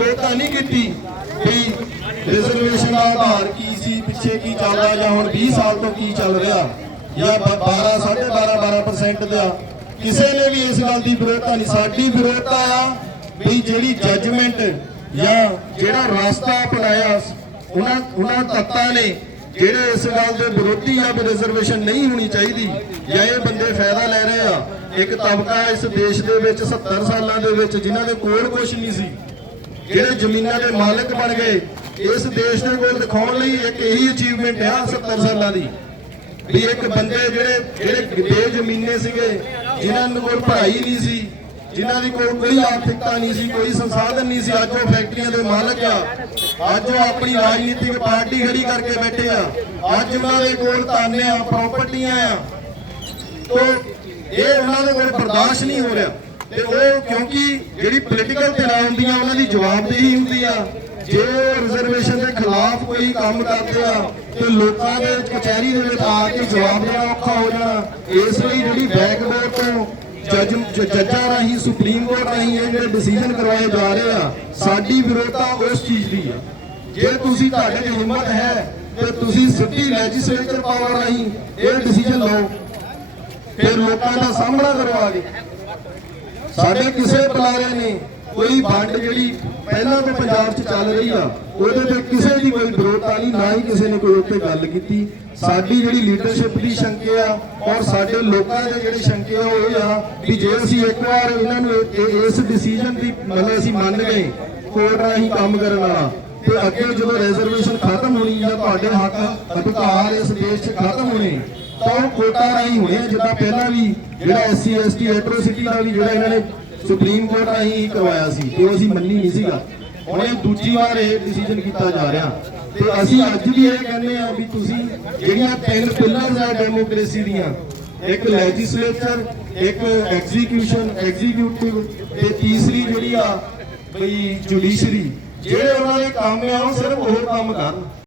ਵਿਰੋਧਤਾ ਨਹੀਂ ਕੀਤੀ ਵੀ ਰਿਜ਼ਰਵੇਸ਼ਨ ਦਾ ਆਧਾਰ ਕੀ ਸੀ, ਪਿੱਛੇ ਕੀ ਚੱਲਦਾ ਜਾਂ ਹੁਣ 20 ਸਾਲ ਤੋਂ ਕੀ ਚੱਲ ਰਿਹਾ ਜਾਂ 12 12.5 12% ਦਾ। ਕਿਸੇ ਨੇ ਵੀ ਇਸ ਗੱਲ ਦੀ ਵਿਰੋਧਤਾ ਨਹੀਂ। ਸਾਡੀ ਵਿਰੋਧਤਾ ਆ ਵੀ ਜਿਹੜੀ ਜੱਜਮੈਂਟ ਜਾਂ ਜਿਹੜਾ ਰਸਤਾ ਅਪਣਾਇਆ, ਉਹਨਾਂ ਉਹਨਾਂ ਤੱਤਾਂ ਨੇ ਜਿਹੜੇ ਇਸ ਗੱਲ ਦੇ ਵਿਰੋਧੀ ਆ ਵੀ ਰਿਜ਼ਰਵੇਸ਼ਨ ਨਹੀਂ ਹੋਣੀ ਚਾਹੀਦੀ ਜਾਂ ਇਹ ਬੰਦੇ ਫਾਇਦਾ ਲੈ ਰਹੇ ਆ। ਇੱਕ ਤਬਕਾ ਇਸ ਦੇਸ਼ ਦੇ ਵਿੱਚ 70 ਸਾਲਾਂ ਦੇ ਵਿੱਚ ਜਿਨ੍ਹਾਂ ਦੇ ਕੋਲ ਕੁਝ ਨਹੀਂ ਸੀ। ਜਿਹੜੇ ਜ਼ਮੀਨਾਂ ਦੇ ਮਾਲਕ ਬਣ ਗਏ, ਇਸ ਦੇਸ਼ ਦੇ ਕੋਲ ਦਿਖਾਉਣ ਲਈ ਇੱਕ ਇਹੀ ਅਚੀਵਮੈਂਟ ਆ 70 ਸਾਲਾਂ ਦੀ, ਵੀ ਇੱਕ ਬੰਦੇ ਜਿਹੜੇ ਜਿਹੜੇ ਬੇਜ਼ਮੀਨੇ ਸੀਗੇ, ਜਿਨ੍ਹਾਂ ਨੂੰ ਕੋਲ ਪੜ੍ਹਾਈ ਨਹੀਂ ਸੀ, ਜਿਨ੍ਹਾਂ ਦੀ ਕੋਲ ਕੋਈ ਆਰਥਿਕਤਾ ਨਹੀਂ ਸੀ, ਕੋਈ ਸੰਸਾਧਨ ਨਹੀਂ ਸੀ, ਅੱਜ ਉਹ ਫੈਕਟਰੀਆਂ ਦੇ ਮਾਲਕ ਆ, ਅੱਜ ਉਹ ਆਪਣੀ ਰਾਜਨੀਤਿਕ ਪਾਰਟੀ ਖੜੀ ਕਰਕੇ ਬੈਠੇ ਆ, ਅੱਜ ਉਹਨਾਂ ਦੇ ਕੋਲ ਤਾਨੇ ਆ ਪ੍ਰਾਪਰਟੀਆਂ ਆ, ਤੋ ਇਹ ਉਹਨਾਂ ਦੇ ਕੋਲ ਬਰਦਾਸ਼ਤ ਨਹੀਂ ਹੋ ਰਿਹਾ। ਤੇ ਉਹ ਕਿਉਂਕਿ ਜਿਹੜੀ ਪੋਲੀਟੀਕਲ ਧਿਰਾਂ ਹੁੰਦੀਆਂ, ਉਹਨਾਂ ਦੀ ਜਵਾਬਦੇਹੀ ਹੁੰਦੀ ਆ। ਜੇ ਰਿਜ਼ਰਵੇਸ਼ਨ ਦੇ ਖਿਲਾਫ ਕੋਈ ਕੰਮ ਕਰਦੇ ਆ, ਤੇ ਲੋਕਾਂ ਦੇ ਕਚਹਿਰੀ ਦੇ ਵਿੱਚ ਆ ਕੇ ਜਵਾਬ ਦੇਣਾ ਔਖਾ ਹੋ ਜਾਣਾ। ਇਸ ਲਈ ਜਿਹੜੀ ਬੈਕਡੋਰ ਤੋਂ ਜੱਜ, ਜੱਜਾਂ ਰਾਹੀਂ, ਸੁਪਰੀਮ ਕੋਰਟ ਰਾਹੀਂ ਇਹ ਜਿਹੜੇ ਡਿਸੀਜਨ ਕਰਵਾਏ ਜਾ ਰਹੇ ਆ, ਸਾਡੀ ਵਿਰੋਧਤਾ ਉਸ ਚੀਜ਼ ਦੀ ਆ। ਜੇ ਤੁਸੀਂ ਤੁਹਾਡੇ 'ਚ ਹਿੰਮਤ ਹੈ, ਤੇ ਤੁਸੀਂ ਸਿੱਧੀ ਲੈਜਿਸਲੇਚਰ ਪਾਵਰ ਰਾਹੀਂ ਇਹ ਡਿਸੀਜਨ ਲਓ। ਫਿਰ ਲੋਕਾਂ ਦਾ ਸਾਹਮਣਾ ਕਰਵਾ ਕੇ ਸਾਡੇ ਕਿਸੇ ਬੁਲਾਰੇ ਨੇ ਕੋਈ ਵੰਡ ਜਿਹੜੀ ਪਹਿਲਾਂ ਤੋਂ ਪੰਜਾਬ 'ਚ ਚੱਲ ਰਹੀ ਆ ਉਹਦੇ ਤੇ ਕਿਸੇ ਦੀ ਕੋਈ ਵਿਰੋਧਤਾ ਨਹੀਂ ਨਾ ਹੀ ਕਿਸੇ ਨੇ ਕੋਈ ਉੱਤੇ ਗੱਲ ਕੀਤੀ। ਸਾਡੀ ਜਿਹੜੀ ਲੀਡਰਸ਼ਿਪ ਦੀ ਸ਼ੰਕੇ ਆ ਔਰ ਸਾਡੇ ਲੋਕਾਂ ਦੇ ਜਿਹੜੇ ਸ਼ੰਕੇ ਆ ਉਹ ਆ ਵੀ ਜੇ ਅਸੀਂ ਇੱਕ ਵਾਰ ਇਹਨਾਂ ਨੂੰ ਇਸ ਡਿਸੀਜਨ ਦੀ ਮਤਲਬ ਅਸੀਂ ਮੰਨ ਗਏ ਕੋਰਟ ਰਾਹੀਂ ਕੰਮ ਕਰਨ ਵਾਲਾ ਤੇ ਅੱਗੇ ਜਦੋਂ ਰਿਜ਼ਰਵੇਸ਼ਨ ਖਤਮ ਹੋਣੀ ਜਾਂ ਤੁਹਾਡੇ ਹੱਕ ਅਧਿਕਾਰ ਇਸ ਦੇਸ਼ 'ਚ ਖਤਮ ਹੋਣੇ ਤਾਂ ਉਹ ਕੋਟਾ ਰਾਹੀਂ ਹੋਣੇ ਜਿੱਦਾਂ ਪਹਿਲਾਂ ਵੀ ਜਿਹੜਾ ਐਸਸੀ ਐਸਟੀ ਐਟਰੋਸਿਟੀ ਦਾ ਵੀ ਜਿਹੜਾ ਇਹਨਾਂ ਨੇ ਸੁਪਰੀਮ ਕੋਰਟ ਰਾਹੀਂ ਕਰਵਾਇਆ ਸੀ, ਤੇ ਉਹ ਅਸੀਂ ਮੰਨੀ ਨਹੀਂ ਸੀਗਾ। ਹੁਣ ਇਹ ਦੂਜੀ ਵਾਰ ਇਹ ਡਿਸੀਜਨ ਕੀਤਾ ਜਾ ਰਿਹਾ। ਤੇ ਅਸੀਂ ਅੱਜ ਵੀ ਇਹ ਕਹਿੰਦੇ ਆ ਵੀ ਤੁਸੀਂ ਜਿਹੜੀਆਂ ਤਿੰਨ ਪਿਲਰਸ ਆ ਡੈਮੋਕ੍ਰੇਸੀ ਦੀਆਂ, ਇੱਕ ਲੈਜਿਸਲੇਚਰ ਇੱਕ ਐਗਜ਼ੀਕਿਊਸ਼ਨ ਐਗਜ਼ੀਕਿਊਟਿਵ ਤੇ ਤੀਸਰੀ ਜਿਹੜੀ ਆ ਬਈ ਜੁਡੀਸ਼ਰੀ ਜਿਹੜੇ ਉਹਨਾਂ ਦੇ ਕੰਮ ਆ, ਉਹ ਸਿਰਫ ਉਹ ਕੰਮ ਕਰਨ।